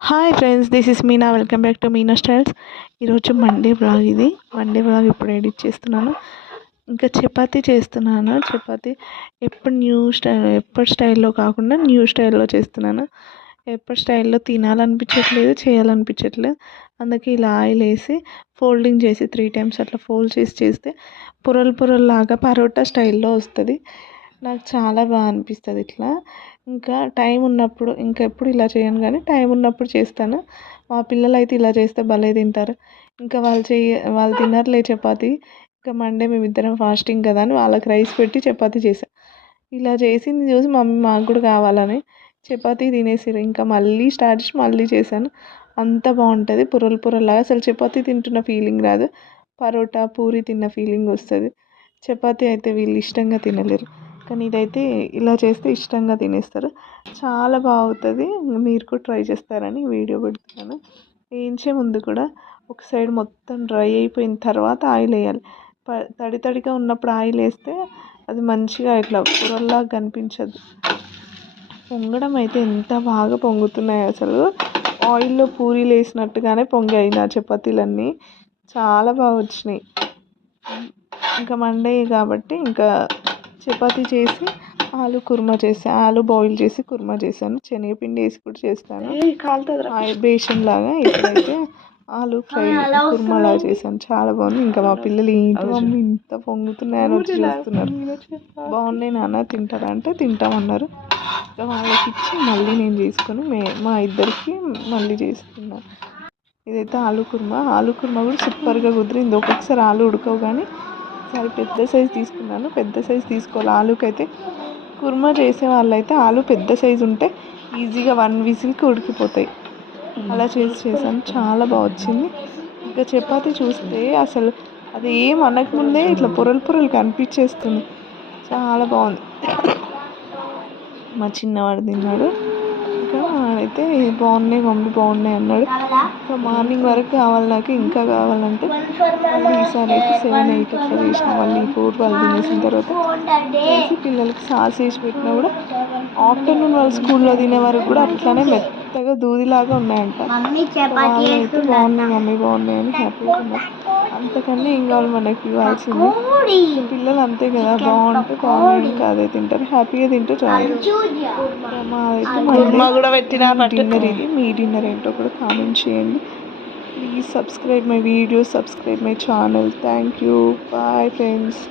Hi friends, this is Meena. Welcome back to Meena styles. ఈరోజు Monday blog. ఇది Monday blog ఇప్పుడు edit చేస్తున్నాను. ఇంకా చపాతీ చేస్తున్నాను. చపాతీ ఎప్పటి స్టైల్లో కాకుండా న్యూ స్టైల్లో చేస్తున్నాను. ఎప్పటి స్టైల్లో తినాలనిపించట్లేదు, చేయాలనిపించట్లేదు. అందుకే ఇలా ఆయిల్ వేసి ఫోల్డింగ్ చేసి 3 times అట్లా ఫోల్డ్ చేస్తే పొరల్లాగా పరోటా స్టైల్లో వస్తుంది. నాకు చాలా బాగా అనిపిస్తుంది ఇట్లా. ఇంకా టైం ఉన్నప్పుడు, ఇంకా ఎప్పుడు ఇలా చేయను కానీ టైం ఉన్నప్పుడు చేస్తాను. మా పిల్లలు అయితే ఇలా చేస్తే భలే తింటారు. ఇంకా వాళ్ళు తినరులే చపాతీ. ఇంకా మండే మేమిద్దరం ఫాస్టింగ్ కదా అని వాళ్ళకి రైస్ పెట్టి చపాతీ చేసాను. ఇలా చేసింది చూసి మమ్మీ మాకు కూడా కావాలని చపాతీ తినేసారు. ఇంకా మళ్ళీ స్టార్ట్ చేసి మళ్ళీ చేశాను. అంత బాగుంటుంది. పొరల్లాగా అసలు చపాతీ తింటున్న ఫీలింగ్ రాదు, పరోటా పూరి తిన్న ఫీలింగ్ వస్తుంది. చపాతీ అయితే వీళ్ళు ఇష్టంగా తినలేరు, కానీ ఇదైతే ఇలా చేస్తే ఇష్టంగా తినేస్తారు. చాలా బాగుంటుంది. మీరు కూడా ట్రై చేస్తారని వీడియో పెడుతున్నాను. వేయించే ముందు కూడా ఒక సైడ్ మొత్తం డ్రై అయిపోయిన తర్వాత ఆయిల్ వేయాలి. తడిగా ఉన్నప్పుడు ఆయిల్ వేస్తే అది మంచిగా ఇట్లా పొరల్లాగా కనిపించదు. పొంగడం అయితే ఎంత బాగా పొంగుతున్నాయి అసలు. ఆయిల్లో పూరీలు వేసినట్టుగానే పొంగాయి నా చపాతీలన్నీ. చాలా బాగా వచ్చినాయి. ఇంకా మండే కాబట్టి ఇంకా చపాతీ చేసి ఆలు కుర్మా చేసాను. ఆలు బాయిల్ చేసి కుర్మా చేశాను. శనగపిండి వేసి కూడా చేస్తాను, బేషన్ లాగా. ఇప్పుడైతే ఆలు ఫ్రై కుర్మా లాగా చేశాను. చాలా బాగుంది. ఇంకా మా పిల్లలు ఏంటి మమ్మీ ఇంత పొంగుతున్నాయని వచ్చి చూస్తున్నారు. బాగున్నాయి నాన్న, తింటారా అంటే తింటామన్నారు. ఇంకా వాళ్ళకి ఇచ్చి మళ్ళీ నేను చేసుకొని మా ఇద్దరికి మళ్ళీ చేసుకున్నాను. ఇదైతే ఆలు కుర్మా కూడా సూపర్గా కుదిరింది. ఒక్కొక్కసారి ఆలు ఉడకవు, కానీ ఈసారి పెద్ద సైజు తీసుకున్నాను. పెద్ద సైజు తీసుకోవాలి ఆలుకైతే. కుర్మా చేసే వాళ్ళైతే ఆలు పెద్ద సైజు ఉంటే ఈజీగా 1 విజిల్కి ఉడికిపోతాయి. అలా చేశాను. చాలా బాగా వచ్చింది. ఇంకా చపాతీ చూస్తే అసలు అది ఏం అనకముందే ఇట్లా పొరలు కనిపించేస్తుంది. చాలా బాగుంది. మా చిన్నవాడు తిన్నాడు. ఇంకా అయితే బాగున్నాయి మమ్మీ, బాగున్నాయి అన్నాడు. ఇంకా మార్నింగ్ వరకు కావాలి నాకు. ఇంకా కావాలంటే మళ్ళీ ఈసారి అయితే 7, 8 అట్లా చేసిన. మళ్ళీ 4 వాళ్ళు తినేసిన తర్వాత వేసి పిల్లలకి సాస్ వేసి పెట్టినా కూడా ఆఫ్టర్నూన్ వాళ్ళు స్కూల్లో తినే వరకు కూడా అట్లానే మెత్తగా దూదిలాగా ఉన్నాయంట. వాళ్ళైతే బాగున్నాయి మమ్మీ, బాగున్నాయి అని హ్యాపీగా ఉన్నారు. అంతకన్నా ఏం కావాలి మనకి ఇవ్వాల్సింది. పిల్లలు అంతే కదా, బాగుంటే బాగున్నాయి ఇంకా అదే తింటారు, హ్యాపీగా తింటే చాలు. డిన్నర్ ఇది. మీ డిన్నర్ ఏంటో కూడా కామెంట్ చేయండి. Please subscribe my video, subscribe my channel. Thank you. Bye friends.